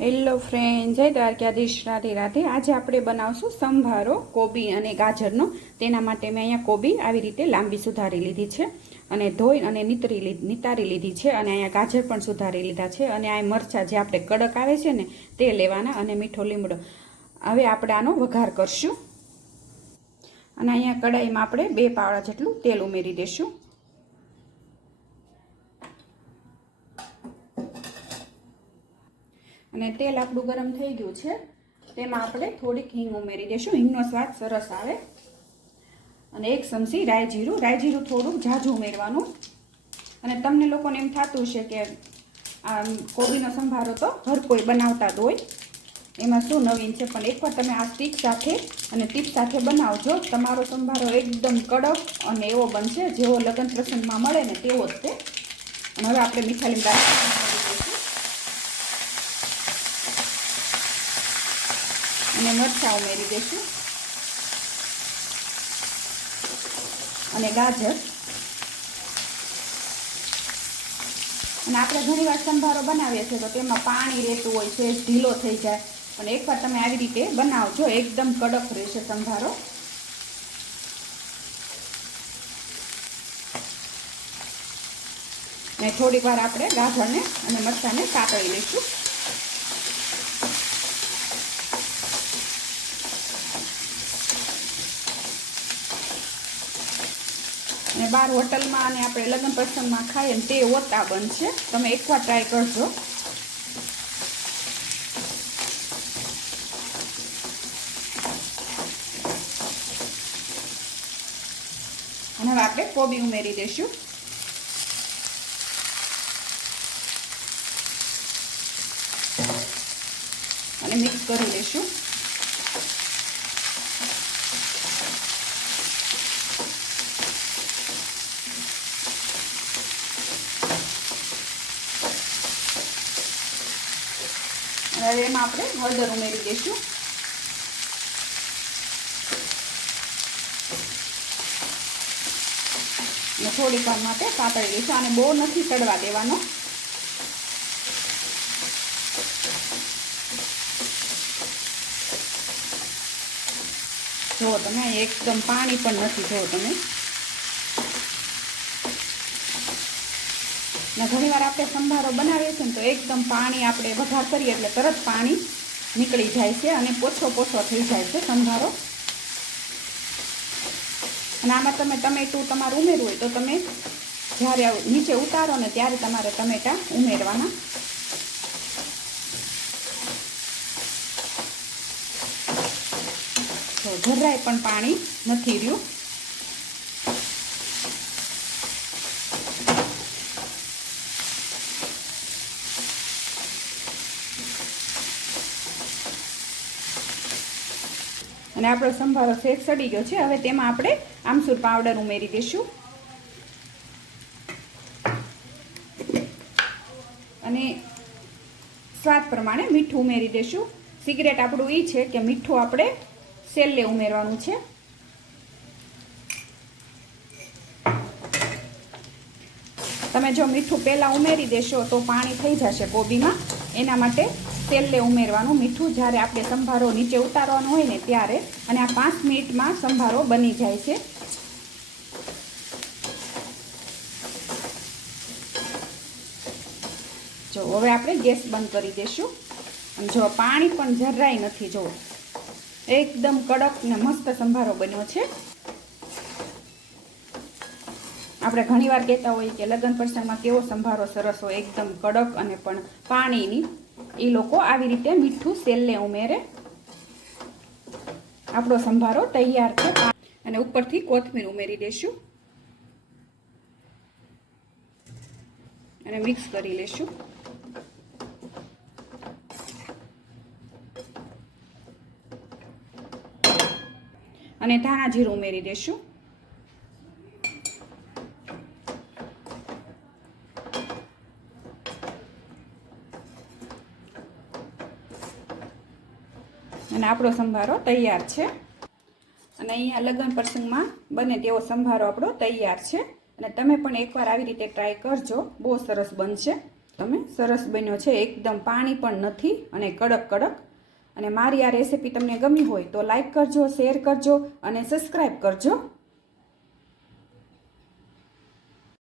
Hello friend, જય દ્વારકાધીશ, રાધે રાધે। આજે આપણે બનાવશું સંભારો કોબી અને ગાજરનો। તેના માટે મેં અહીંયા કોબી આવી રીતે લાંબી સુધારી લીધી છે અને ધોઈ અને નિતારી લીધી છે અને અહીંયા ગાજર પણ સુધારી લીધા છે અને આ મરચાં જે આપણે કડક આવે છે ને તે લેવાના અને મીઠો લીમડો। હવે આપણે આનો વઘાર કરશું અને અહીંયા કડાઈમાં આપણે 2 પાવડા જેટલું તેલ ઉમેરી દઈશું। અને તેલ આપણું ગરમ થઈ ગયું છે, તેમાં આપણે થોડીક હિંગ ઉમેરી દઈશું। હિંગનો સ્વાદ સરસ આવે। અને 1 ચમચી રાઈ જીરું થોડુંક ઝાઝું ઉમેરવાનું। અને તમને લોકોને એમ થતું હશે કે આ કોબીનો સંભારો તો હર કોઈ બનાવતા જ હોય, એમાં શું નવીન છે, પણ એકવાર તમે આ સ્ટીક સાથે અને ટીપ સાથે બનાવજો, તમારો સંભારો એકદમ કડક અને એવો બનશે જેવો લગ્ન પ્રસંગમાં મળે ને તેવો જ છે। અને હવે આપણે મીઠા લીમડા અને મરચાં ઉમેરી દઈશું અને ગાજર। અને આપણે ઘણીવાર સંભારો બનાવીએ છીએ તો તેમાં પાણી રહેતું હોય છે, ઢીલો થઈ જાય, પણ એકવાર તમે આવી રીતે બનાવજો, એકદમ કડક રહેશે સંભારો। અને થોડીક વાર આપણે ગાજરને અને મરચાંને સાતળી લઈશું। અને બહાર હોટલમાં અને આપણે લગ્ન પ્રસંગમાં ખાઈએ ને તે ઓતા બનશે, તમે એકવાર ટ્રાય કરજો। અને હવે આપણે કોબી ઉમેરી દઈશું અને મિક્સ કરી દઈશું। હવે એમાં આપણે હળદર ઉમેરી દઈશું અને થોડીક વાર માટે સાતળી દઈશું। આને બહુ નથી ચડવા દેવાનો। જો તમે એકદમ પાણી પણ નથી, જો તમે ઘણી વાર આપણે સંભારો બનાવીએ છીએ ને તો એકદમ પાણી આપણે વઘાર કરીએ એટલે તરત પાણી નીકળી જાય છે અને પોછો થઈ જાય છે સંભારો। અને આમાં તમે ટમેટું તમારું ઉમેરવું હોય તો તમે જ્યારે નીચે ઉતારો ને ત્યારે તમારે ટમેટાં ઉમેરવાના। તો જરાય પણ પાણી નથી રહ્યું। અને આપણો સંભારો સેજ સડી ગયો છે। હવે તેમાં આપણે આમચૂર પાવડર ઉમેરી દઈશું અને સ્વાદ પ્રમાણે મીઠું ઉમેરી દઈશું। સિક્રેટ આપણું એ છે કે મીઠું આપણે છેલ્લે ઉમેરવાનું છે। તમે જો મીઠું પહેલાં ઉમેરી દેશો તો પાણી થઈ જશે કોબીમાં, એના માટે છેલ્લે ઉમેરવાનું મીઠું, જ્યારે આપણે સંભારો નીચે ઉતારવાનો હોય ને ત્યારે। અને આ 5 મિનિટમાં સંભારો બની જાય છે। જો હવે આપણે ગેસ બંધ કરી દઈશું અને જો પાણી પણ જરાય નથી, જો એકદમ કડક ને મસ્ત સંભારો બન્યો છે। આપણે ઘણીવાર કહેતા હોઈએ કે લગ્ન પ્રસંગમાં કેવો સંભારો સરસ હોય, એકદમ કડક અને પણ પાણીની, એ લોકો આવી રીતે મીઠું છેલ્લે ઉમેરે। આપણો સંભારો તૈયાર છે અને ઉપરથી કોથમીર ઉમેરી દઈશું અને મિક્સ કરી લઈશું। અને ધાણા જીરું ઉમેરી દઈશું અને આપણો સંભારો તૈયાર છે। અને અહીંયા લગ્ન પ્રસંગમાં બને તેવો સંભારો આપણો તૈયાર છે। અને તમે પણ એકવાર આવી રીતે ટ્રાય કરજો, બહુ સરસ બનશે। તમે સરસ બન્યો છે, એકદમ પાણી પણ નથી અને કડક કડક. અને મારી આ રેસીપી તમને ગમી હોય તો લાઈક કરજો, શેર કરજો અને સબસ્ક્રાઈબ કરજો.